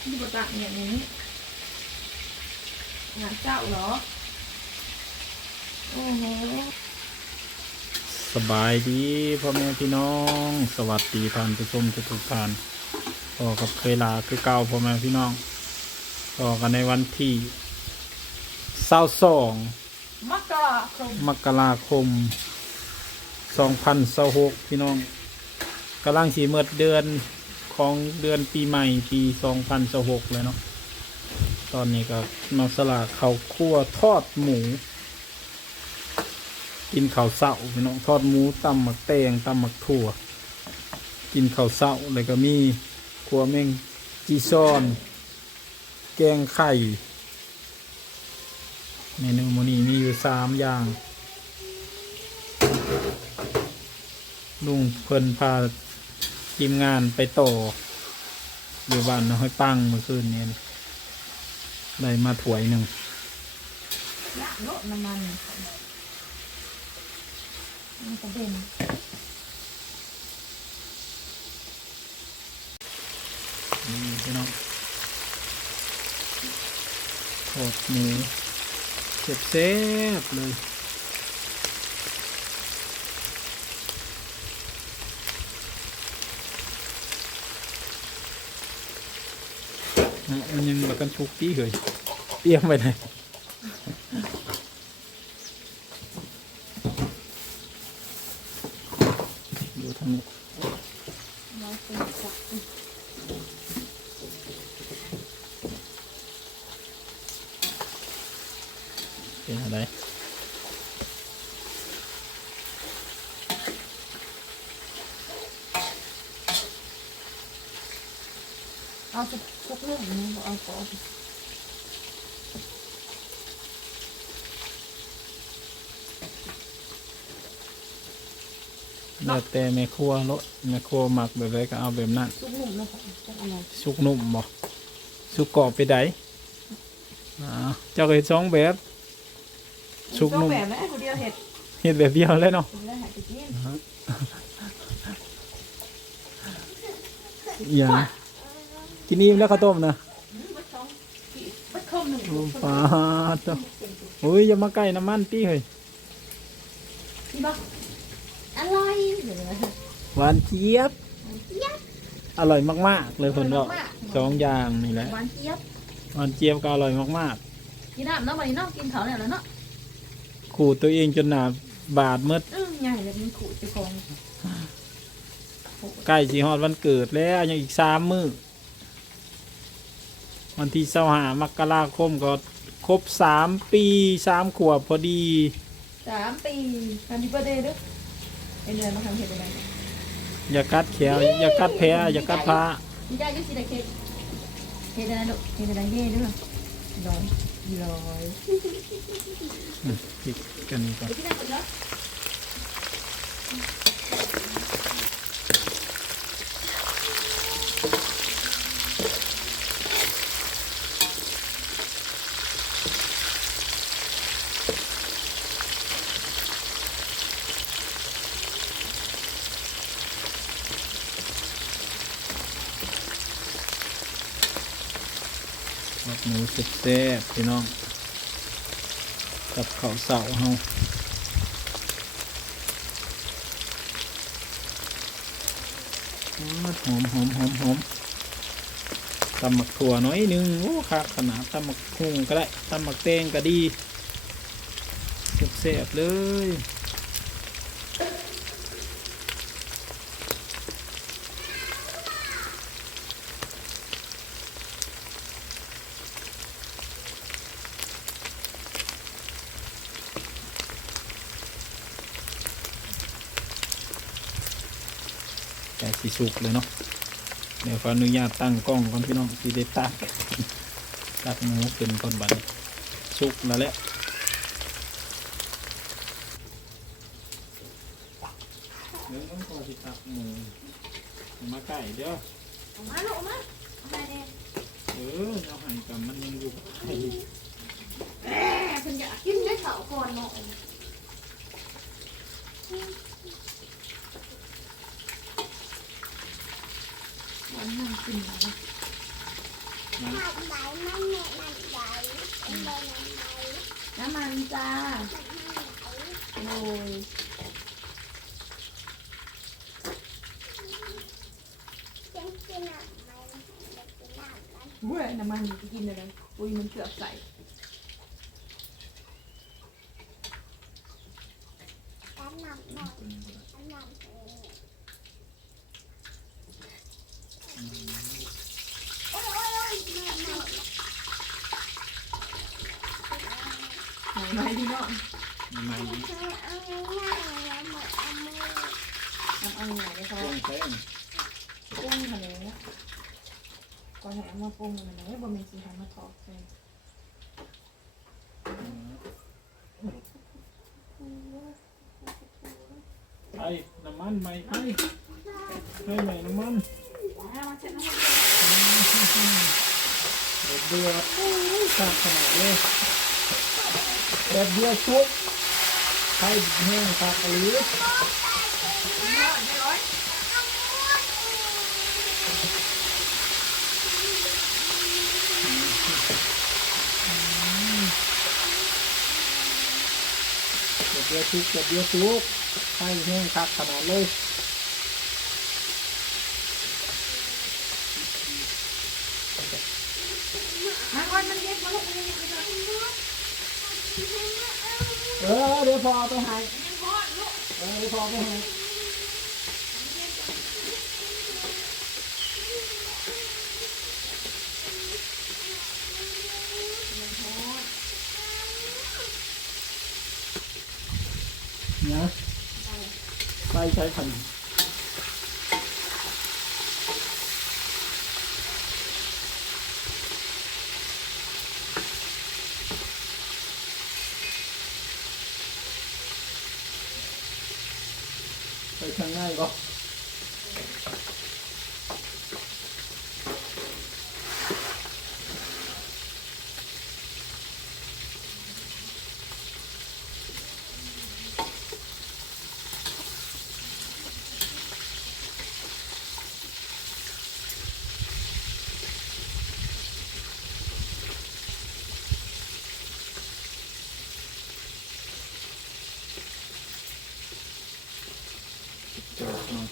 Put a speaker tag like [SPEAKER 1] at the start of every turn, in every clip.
[SPEAKER 1] ที่บตักอย่างนี้งานเจ้าเหรอ โอ้โห
[SPEAKER 2] สบายดีพ่อแม่พี่น้อง สวัสดีท่านผู้ชมทุกๆท่านพอกับเคยลาคือเก่าพ่อแม่พี่น้องพอกันในวันที่เศร้าสอง
[SPEAKER 1] มักกะคม
[SPEAKER 2] มกราคมสองพันสหกพี่น้องกำลังสีเมื่อเดือน ของเดือนปีใหม่ปีสองพันสหกเลยเนาะตอนนี้ก็นอสลากเขาวคั่วทอดหมู กินข้าวเสาพี่น้องทอดหมูตำหมักแตงตำหมักถั่ว กินข้าวเสาแล้วก็มีขัวเม่งจีซอน แกงไข่เมนูโมนี้มีอยู่สามอย่างลุงเพิ่นพา ทีมงานไปต่ออยู่บ้านน้อยปังเมื่อคืนนี้นะได้มาถวยหนึ่ง
[SPEAKER 1] ยะโนน้ำมันมันจะเป็น
[SPEAKER 2] นี่พี่น้องทอดหมูเจ็บเซบๆเลยอะมันยังมา กันทุกที่เลยเตรียมไปเลยดูทางห
[SPEAKER 1] มดาเป็นจัก
[SPEAKER 2] เป็นอะไร
[SPEAKER 1] เอาจะทุกเรื่องนี้เอา ก่อน
[SPEAKER 2] แล้วแต่แม่ครัวรสแม่ครัวหมักแบบไรก็เอาแบบนั้น
[SPEAKER 1] ทุกหนุ่มนะคะจะอะไร
[SPEAKER 2] สุกนุ่มบ่สุกกรอบไปไดอ่าเจ้าก็เห็ดสองแบบสุกนุ่ม
[SPEAKER 1] ต้องแบบไหมคนเดียวเห็ด
[SPEAKER 2] เห็ดแบบเดียวเลยเนาะ
[SPEAKER 1] คนแรกหาไปกิน
[SPEAKER 2] อย่างกินอิ่มแล้วข้าวต้มนะ
[SPEAKER 1] บัดสองที่ บัดคมหนึ่ง
[SPEAKER 2] โอ้ปลาตัวโอ้ยอย่ามาใกล้น้ำมันตีเฮ้ย
[SPEAKER 1] นี่บ่อร่อยเดี๋ยวนะ
[SPEAKER 2] หวานเจี๊ยบอร่อยมากๆ เลยคนว่าสองอย่างนี่แหละ
[SPEAKER 1] หวานเจี๊ยบ
[SPEAKER 2] หวานเจี๊ยบก็อร่อยมาก
[SPEAKER 1] กินน้ำเนาะวันนี้เนาะกินเขาเนี่ยแล้วเนาะ
[SPEAKER 2] ๆ ขูดตัวเองจนหนาบาดเมื่อ
[SPEAKER 1] อืมใหญ่เลยมันขูดจะคง
[SPEAKER 2] ใกล้สีฮอดวันเกิดแล้วยังอีกสามมื้อ วันที่เสาหามกราคมก็ครบสามปีสามขวบพอดี
[SPEAKER 1] สามปีฮันดี้เบอร์เดย์ด้วยเป็นเดือนมาทำเห็ดอะไร
[SPEAKER 2] อย่ากัดแขวอย่ากัดแพ้อย่ากัดพระ
[SPEAKER 1] นี่ได้ยุสิเดเค้กเฮ็ดอะไรลูกเฮ็ดอะไรเย่ด้วยร้อยร้อย
[SPEAKER 2] ผิดกันนี่ก่อน
[SPEAKER 1] เดี๋ยวพี่นั่ง ก่อนเนาะ
[SPEAKER 2] ลาบหมูแซ่บๆพี่น้อง กับข้าวเสาเฮาหอมหอมหอมหอมตำหมักถั่วน้อยหนึงโอ้ครับขนาดตำหมักหุ่งก็ได้ตำหมักแตงก็ดีแซ่บๆเลย แต่สีสุกเลยเนาะเดี๋ยวขออนุญาตตั้งกล้องก่อนพี่น้องสีได้ตักตักหมูเป็นก่อนบัดนสุกแล้วแหละเดี๋ยวต้องขอสิตักหมูมาไก่เดี๋ยว
[SPEAKER 1] เอามาลูกเอามาเอามาเนี่ย
[SPEAKER 2] เออเอาใหันกับมันยังอยู่ไก่
[SPEAKER 1] แหมเพิ่นอยากกินได้เสาก่อนเนาะวันนั้นกินอะไร
[SPEAKER 2] มัน
[SPEAKER 3] ไหลมันเนี่ยมันไหลมันไหลมันไหล
[SPEAKER 1] น้ำมันจ้า
[SPEAKER 3] มันไหล
[SPEAKER 1] โอ้ ย
[SPEAKER 3] ฉันกินอะมันจะกินอะมัน
[SPEAKER 1] เว้ยน้ำมันจะกินอะไรอุ้ยมันเกือบใส่
[SPEAKER 3] ไหล
[SPEAKER 1] ไหนไหนพี่น้อง
[SPEAKER 2] มันไม่ดี
[SPEAKER 3] เอาง่ายๆเลยหมดเอามือ
[SPEAKER 1] น้ำเอาไหนเลยเขา
[SPEAKER 2] ต้องแป้ง
[SPEAKER 1] ปรุ
[SPEAKER 2] ไอ้น้ำมันไหมไอ้ให้ไหมน้ำมัน
[SPEAKER 1] มาเช็ดน้ำมัน
[SPEAKER 2] เดือดเดือดโอ้ยขาดขนาดเลยแบบเดียวชุบไข่แห้งขาดอะไร
[SPEAKER 1] เรียบร้อย
[SPEAKER 2] แบเดียวชุบแบบเดียวชุบไข่แห้งขาดขนาดเลย
[SPEAKER 1] มาก่อนมันเย็นมาลูกมันเย็นมาลูก
[SPEAKER 2] เออเดี๋ยวพอไปให้เออเดี๋ยวพอไปให้นะใช่ใช้คัน ไปทางง่ายก็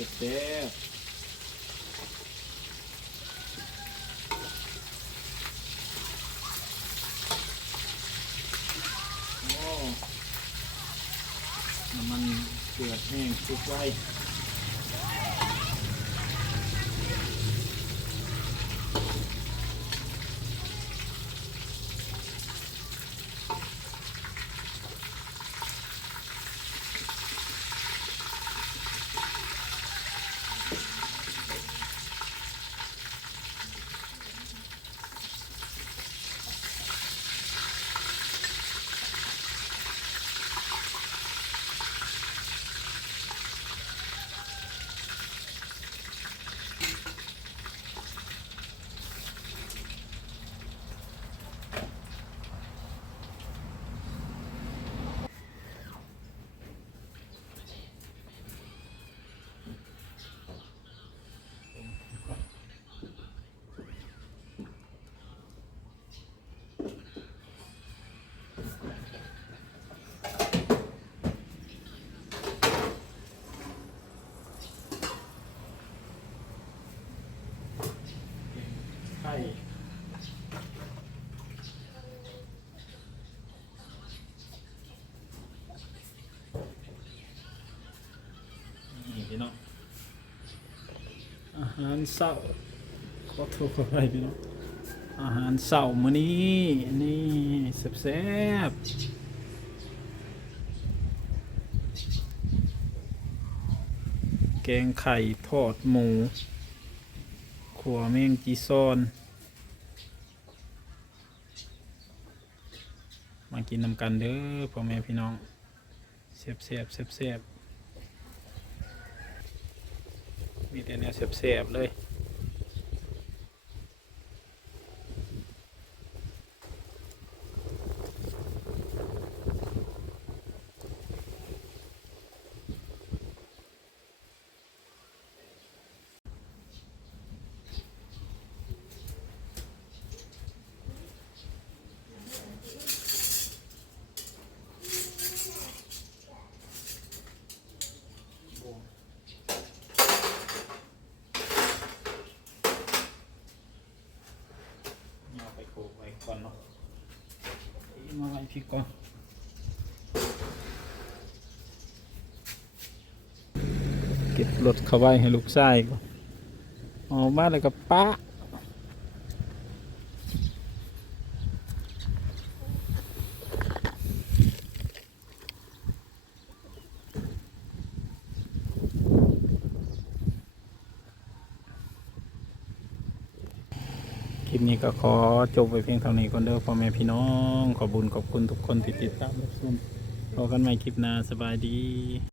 [SPEAKER 2] เสร็จแล้วโอ้น้ำมันเกลือแห้งซุกไว้ ไข่นี่พี่น้อง อาหารเช้าขอโทษขอไปพี่น้องอาหารเช้ามื้อนี้นี่แซ่บๆแกงไข่ทอดหมูขัวแมงจีซอน มากินนำกันเด้อพ่อแม่พี่น้องเสียบเสียบเสียบเสียบ มีแต่เนี้ยเสียบๆเลย พริกก่อนเก็บรถเข้าไว้ให้ลูกชายก่อนออกมาเลยกับป้า ปนี้ก็ขอจบไปเพียงเท่านี้ก่อนเด้อพ่อแม่พี่น้อง ขอบุญขอบคุณทุกคนที่ติดตามรับชมพบกันใหม่คลิปหน้าสบายดี